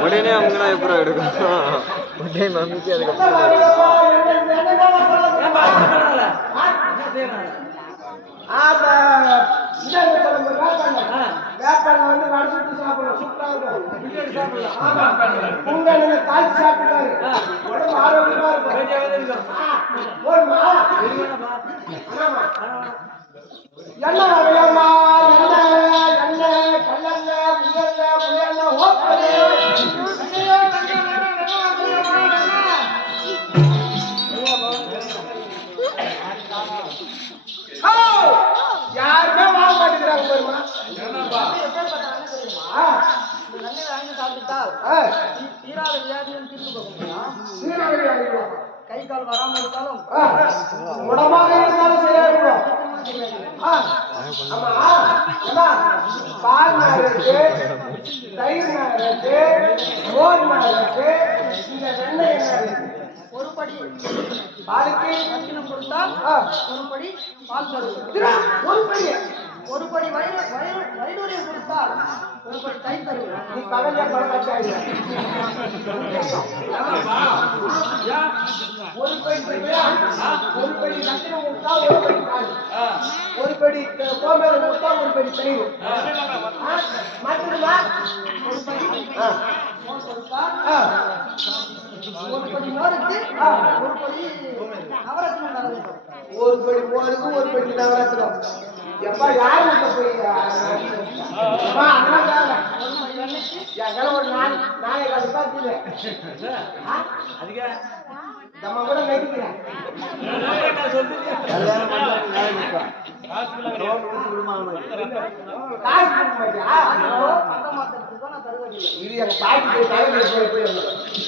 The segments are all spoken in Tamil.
உடனே அவங்க எப்படி எடுக்கும் உடனே மம்மிக்கு அதுக்கப்புறம் ஆமா, வந்து வடை சுட்டு சாப்பிடலாம், சூப்பரா இருக்கும். ஆமா, பொங்கல்ல தாளிச்சு சாப்பிடுவாரு. உடம்பு ஆரோக்கியமா இருக்கும். ஆ, போதுமா? ஆ, ஆ, சீரக வியாதியா? கை கால் வராம இருந்தாலும் உடம்பாக இருந்தாலும் சரியா இருக்கும். பால் தயிர் மோர் இந்த வெண்ணெய்? ஒரு படி பாலுக்கு ரத்தினம் கொடுத்தால் ஒரு படி பால் இதுடா, ஒரு பைய ஒரு படி வயிறு வயிறு கொடுத்தால் ஒரு படி தயிர் தருவது நீ பகல்ல பழக்காச்சாய் ஒரு படி தயிரா? ஒரு படி ரத்தினம் கொடுத்தா ஒரு படி பால். ஒரு படி கோமேரம் கொடுத்தா ஒரு படி தயிர். ஆ, மாட்டுமா ஒரு படி ஆ, மோர் கொடுத்தால் ஆ. ஒரு ஒரு படி தருவது ஒரு படி மோருக்கு ஒரு படி நவரத்னம் எப்பா யார் போய் ஒரு நாளை காசு பார்த்துது நம்ம கூட நடிக்கிறேன் காசு இது எங்க பாட்டி போய் தலைமை போய் போய்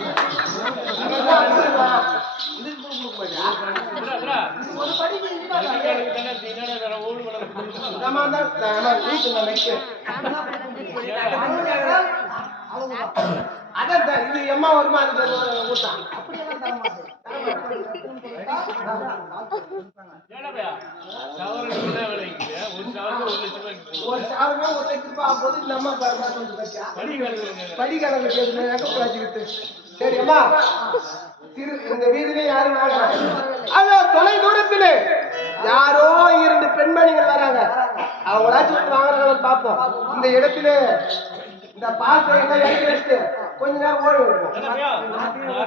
நம்ம தான் வீட்டுல அதான் இது எம்மா வருமா அது ஒரு சாருமே ஒரு லட்சம் ரூபாய் ஆகும்போது இந்த அம்மா பாருமா சொல்லி படி கேட்டு சரி அம்மா. திரு இந்த வீதியிலே யாரும் வாங்க அவங்களாச்சும் வந்து வாங்குறாங்கன்னு பார்ப்போம். இந்த இடத்துல இந்த பாசை வச்சுட்டு கொஞ்ச நேரம் ஓடி விடுவோம்.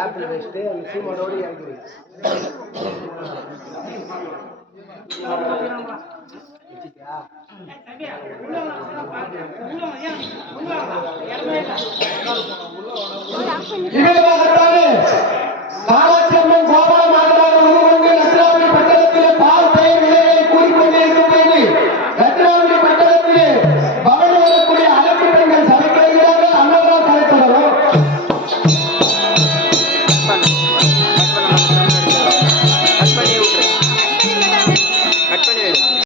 ஆப்பிள் வச்சுட்டு அந்த சீமோடோடு இறக்குது காலட்சம்